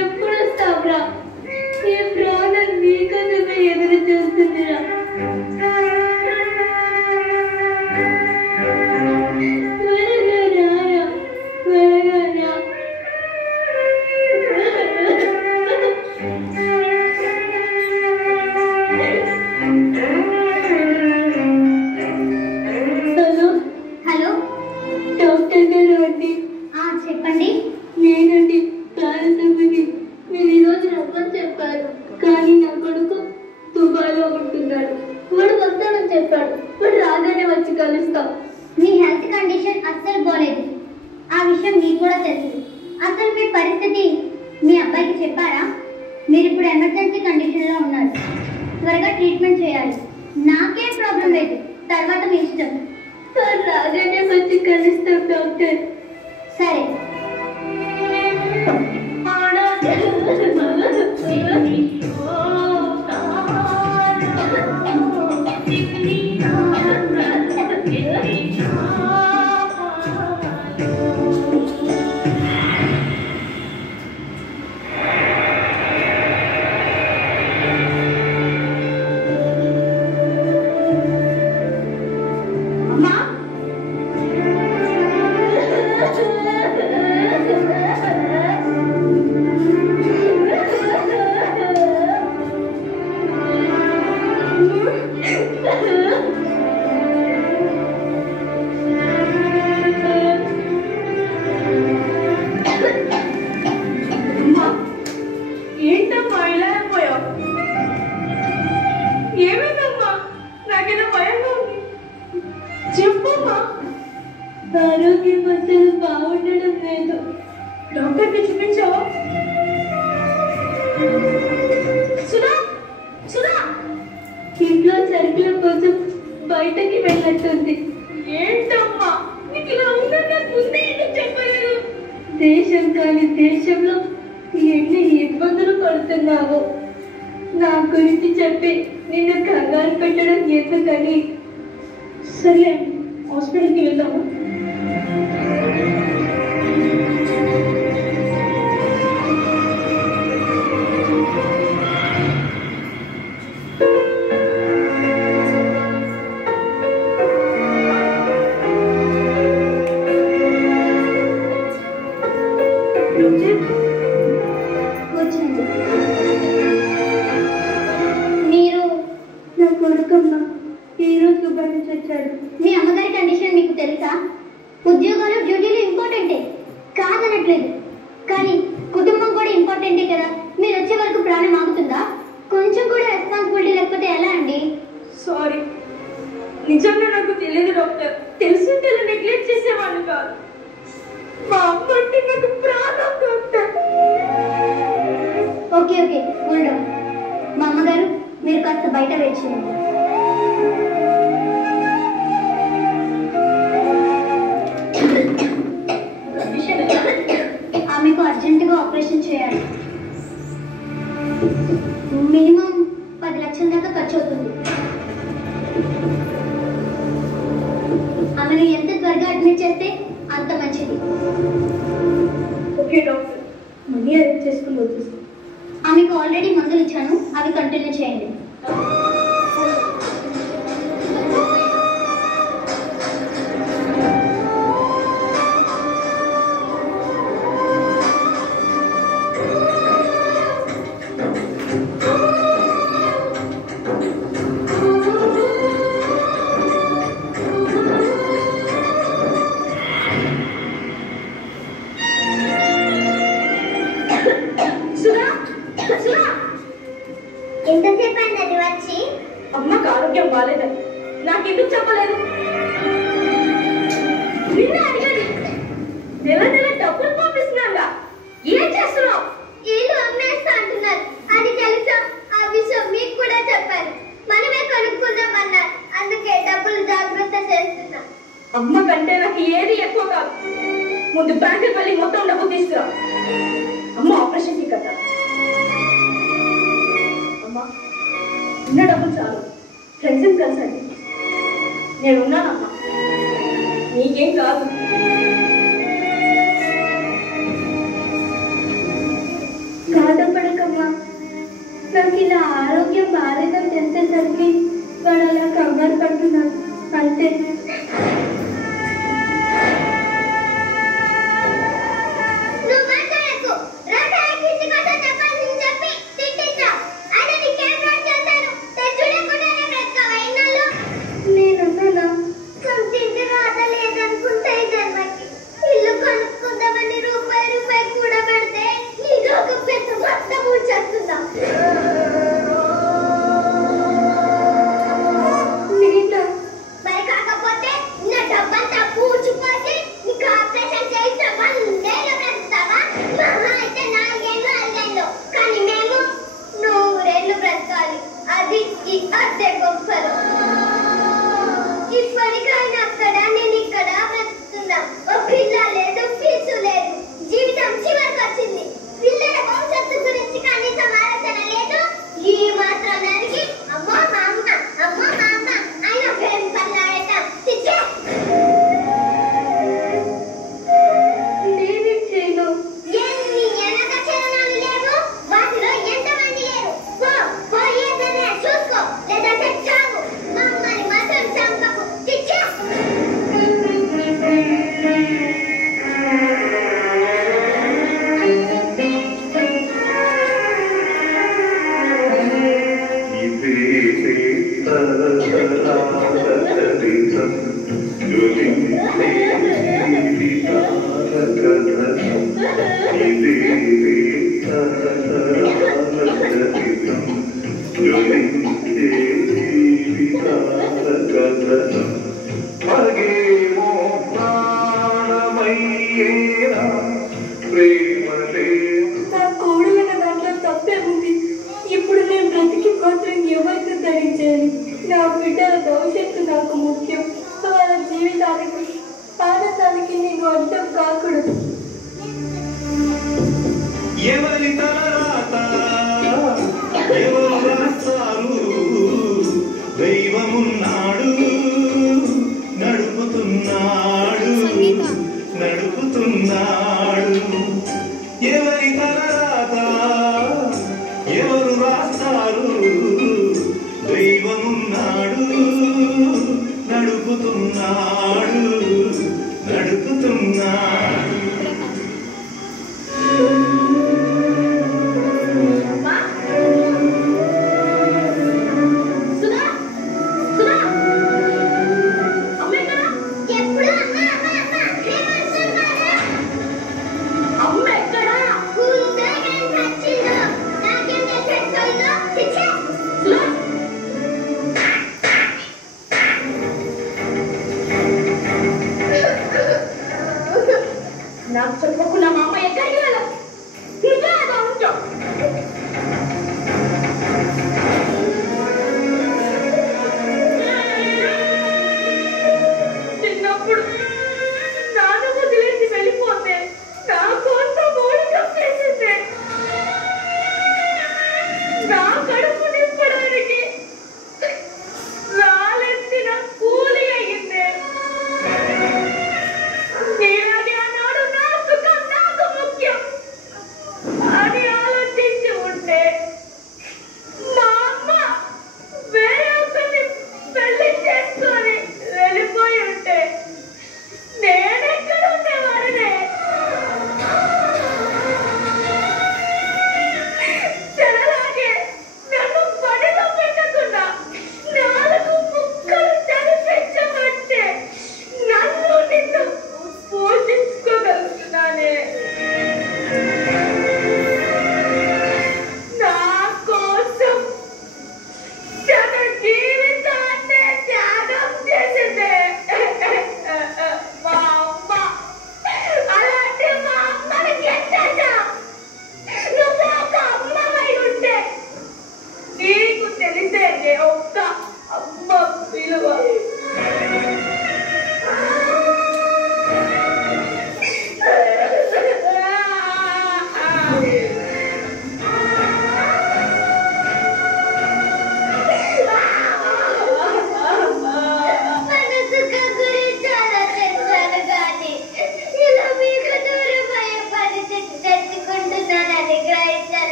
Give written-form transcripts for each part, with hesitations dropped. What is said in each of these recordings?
ఎప్పుడు వస్తావురా? ఈ ప్రాణం నీకోసమే ఎదురు చూస్తుందిరా. హలో డాక్టర్ గారు అండి. చెప్పండి. నేనండి ప్రారంభమని మీరు ఈరోజు రమ్మని చెప్పారు, కానీ నా కొడుకు దుబాయ్లో ఉంటున్నాడు. వాడు వస్తానని చెప్పాడు. వాడు రాగానే వచ్చి కలుస్తాం. మీ హెల్త్ కండిషన్ అస్సలు బాలేదు. ఆ విషయం మీకు కూడా తెలుసు. అసలు మీ పరిస్థితి మీ అబ్బాయికి చెప్పారా? మీరు ఇప్పుడు ఎమర్జెన్సీ కండిషన్లో ఉన్నారు. త్వరగా ట్రీట్మెంట్ చేయాలి. నాకేం ప్రాబ్లం లేదు, తర్వాత మీ ఇష్టం. రాగానే వచ్చి కలుస్తాం డాక్టర్. సరే. ఏంటమ్మా ఇలా అయిపోయావు? ఏమైందమ్మా? నాకేదో భయంగా ఉంది. చెప్పమ్మా. ఆరోగ్యం అసలు బాగుండడం లేదు. డాక్టర్ని చూపించావా? సుధా, సుధా, ఇంట్లో సరుకుల కోసం బయటకి వెళ్ళట్టుంది. ఏంటమ్మా నీకు ఇలా ఉందని నాకు ముందే ఎందుకు చెప్పలేదు? దేశం కాని దేశంలో ఎన్ని ఇబ్బందులు పడుతున్నావు. నా గురించి చెప్పి నిన్ను కంగారు పెట్టడం ఎందుకని. సరే హాస్పిటల్కి వెళ్దాము. మీరు నా కొడుకమ్మ ఈరోజు బయట చచ్చాడు. మీ అమ్మగారి కండిషన్ మీకు తెలుసా? ఉద్యోగాలు డ్యూటీలు ఇంపార్టెంటే కాదనట్లేదు, కానీ కుటుంబం కూడా ఇంపార్టెంటే కదా. మీరు వచ్చే వరకు ప్రాణం ఆగుతుందా? కొంచెం కూడా రెస్పాన్సిబిలిటీ లేకపోతే ఎలా అండి? సారీ, నిజంగా నాకు తెలియదు డాక్టర్. తెలుసుంటే నెగ్లెక్ట్ చేసేవాళ్ళు కాదు. మా అమ్మ అంటే నాకు ప్రాణం డాక్టర్. ఓకే ఓకే ఉండవు. మా అమ్మగారు మీరు కాస్త బయట వెయిట్ చేయండి. ఆమెకు అర్జెంటుగా ఆపరేషన్ చేయాలి. మినిమం 10 లక్షల దాకా ఖర్చు అవుతుంది. ఆమెను ఎంత త్వరగా అడ్మిట్ చేస్తే అంత మంచిది. ఓకే డాక్టర్, మనీ అరేంజ్ చేసుకుని వచ్చేస్తాను. ఆమెకు ఆల్రెడీ మందులు ఇచ్చాను, అవి కంటిన్యూ చేయండి. ఎంతసేపు అయింది వచ్చి? అమ్మకు ఆరోగ్యం బాగాలేదని నాకెందుకు చెప్పలేదు? నిన్న అడిగాను. నెల నెల డబ్బులు పంపిస్తున్నాగా, ఏం చేస్తున్నావు? వీళ్ళు అమ్మేస్తా అంటున్నారు. అది తెలుసా? ఆ విషయం మీకు కూడా చెప్పారు. మనమే కనుక్కుందామన్నారు. అందుకే డబ్బులు జాగ్రత్త చేస్తున్నా. అమ్మ కంటే నాకు ఏది ఎక్కువ కాదు. ముందు బ్యాంకుకి వెళ్ళి మొత్తం డబ్బు తీసుకురా. అమ్మ ఆపరేషన్కి కదా. ఉన్న డబ్బులు చాలు, ఫ్రెండ్స్ని కలిసండి. నేనున్నానమ్మా, నీకేం కాదు. బాధపడకమ్మా, నాకు ఇలా ఆరోగ్యం బాగాలేదని తెలిసేసరికి వాడు అలా కంగారు పడుతున్నాడు అంతే. నేనున్నానా? ఇల్లు కొనుక్కుందామని రూపాయి కూడా పెడితే ఇది ఒక పెద్ద మొత్తం చేస్తుందా? మరి కాకపోతే నా డబ్బంతా పూడ్చిపోతే నీకు ఆపరేషన్ చేస్తే 1 ఏళ్ళు బ్రతుకుతావా? మహా అయితే 4 ఏళ్ళు 5 ఏళ్ళు, కానీ మేము 100 ఏళ్ళు బ్రతకాలి. అది ఈ అద్దె గొప్పలు. ఇప్పటికైనా అక్కడ నేను ఇక్కడ బ్రతుకుతున్నా. ఓ పిల్ల లేదు, ఫీజు లేదు, జీవితం చివరికి వచ్చింది. పిల్లల భవిష్యత్తు గురించి కనీసం ఆలోచన లేదు. ఈ మాత్రం అడిగి అమ్మో మా అమ్మ, అమ్మో మా అమ్మ ఆయన ప్రేమ పల్లాడటం చిచ్చే. నేనేం చేయను. ఎన్ని వెనక చరణాలు లేవు, వాటిలో ఎంతమంది లేరు. పోయేదనే చూసుకో, లేదంటే చావు. మమ్మల్ని మాత్రం చంపకు చిచ్చే. నా కోడలన్న దాంట్లో తప్పే ఉంది. ఇప్పుడు నేను బ్రతికి మాత్రం ఎవరికి ధరించాలి? నా బిడ్డల భవిష్యత్తు నాకు ముఖ్యం. వాళ్ళ జీవితానికి ఆనందానికి నేను అర్థం కాకూడదు. ఎవరి తలరాత ఎవరు రాస్తారు? దైవమున్నాడు, నడుపుతున్నాడు, నడుపుతున్నాడు. ఎవరి తలరాత ఎవరు రాస్తారు? దైవమున్నాడు, నడుపుతున్నాడు, నడుపుతున్నాడు. నాకు చెప్పకుండా మా అమ్మ ఎక్కడికి వెళ్ళదు. నువ్వే అలా ఉంటావు. చిన్నప్పుడు నాన్న వదిలేసి వెళ్ళిపోతే నాకు అంత మౌలికం చేసిందే. నా కడుపు నింపడానికి రాలెత్తిన కూలి అయ్యిందే. నేనది అన్నాడు, నా సుఖం నాకు ముఖ్యం అని ఆలోచించి ఉంటే మా అమ్మ వేరే ఒకరిని పెళ్లి చేసుకొని వెళ్ళిపోయి ఉంటే నేనెక్కడ ఉండేవాడినే? చెరలాగే నన్ను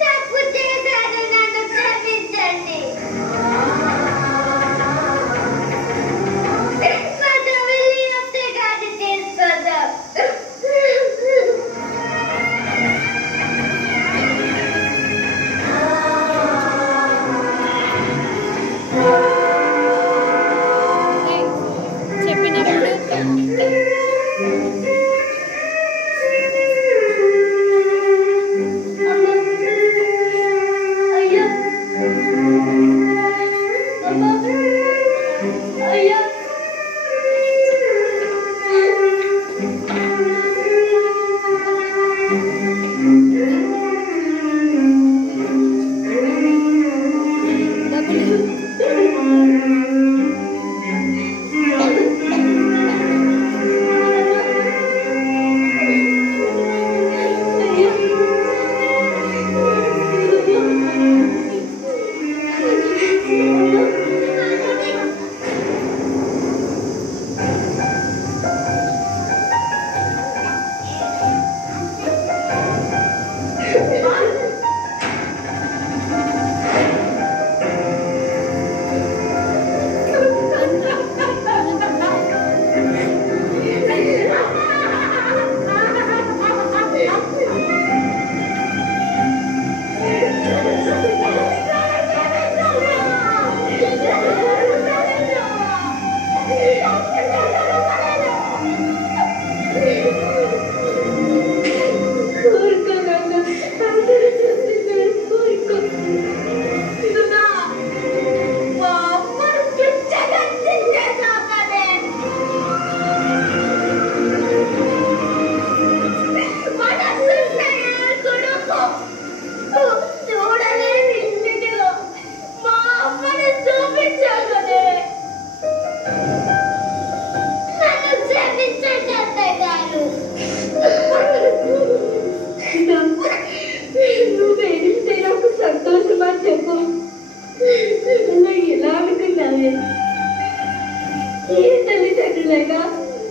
తప్పు చేశాను, నన్ను క్షమించండి. వెళ్ళి వస్తే గాని తీసుకొద్దాం.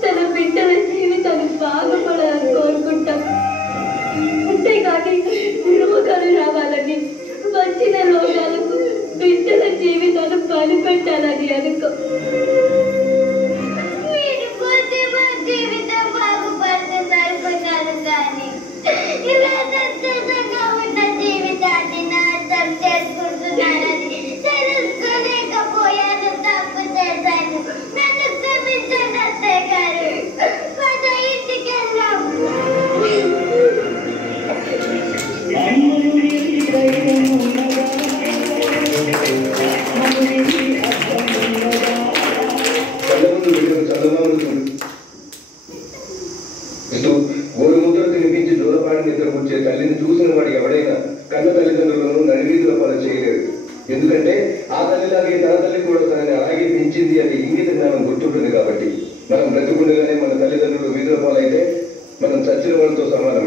తన బిడ్డల జీవితాన్ని బాగుపడాలని కోరుకుంటాం. అంతేకాని రోగాలు రావాలని, వచ్చిన రోగాలకు బిడ్డల జీవితాలు బలిపెట్టాలని అనుకో. మీరు పోతే మా జీవితం బాగుపడుతుంది అనుకున్నాను, కానీ ఇలా సంతోషంగా ఉన్న జీవితాన్ని నాశనం చేసుకుంటున్నానని తెలుసుకోలేకపోయాను. తప్పు చేశాను, నన్ను క్షమించండి అత్తయ్య గారు. పద ఇంటికి వెళ్దాం. గోరుముద్ర తినిపించి దూరపాటి నిద్రపుచ్చే తల్లిని చూసిన వాడు ఎవడైనా కన్న తల్లిదండ్రులను నడివీధుల పాలు చేయలేడు. ఎందుకంటే ఆ తల్లిలాగే తన తల్లి కూడా తనని అలాగే పెంచింది అని ఇంగిత జ్ఞానం గుర్తుంటుంది. కాబట్టి మనం బ్రతుకుండగానే మన తల్లిదండ్రులు వీధుల పాలైతే మనం చచ్చిన వాళ్ళతో సమానం.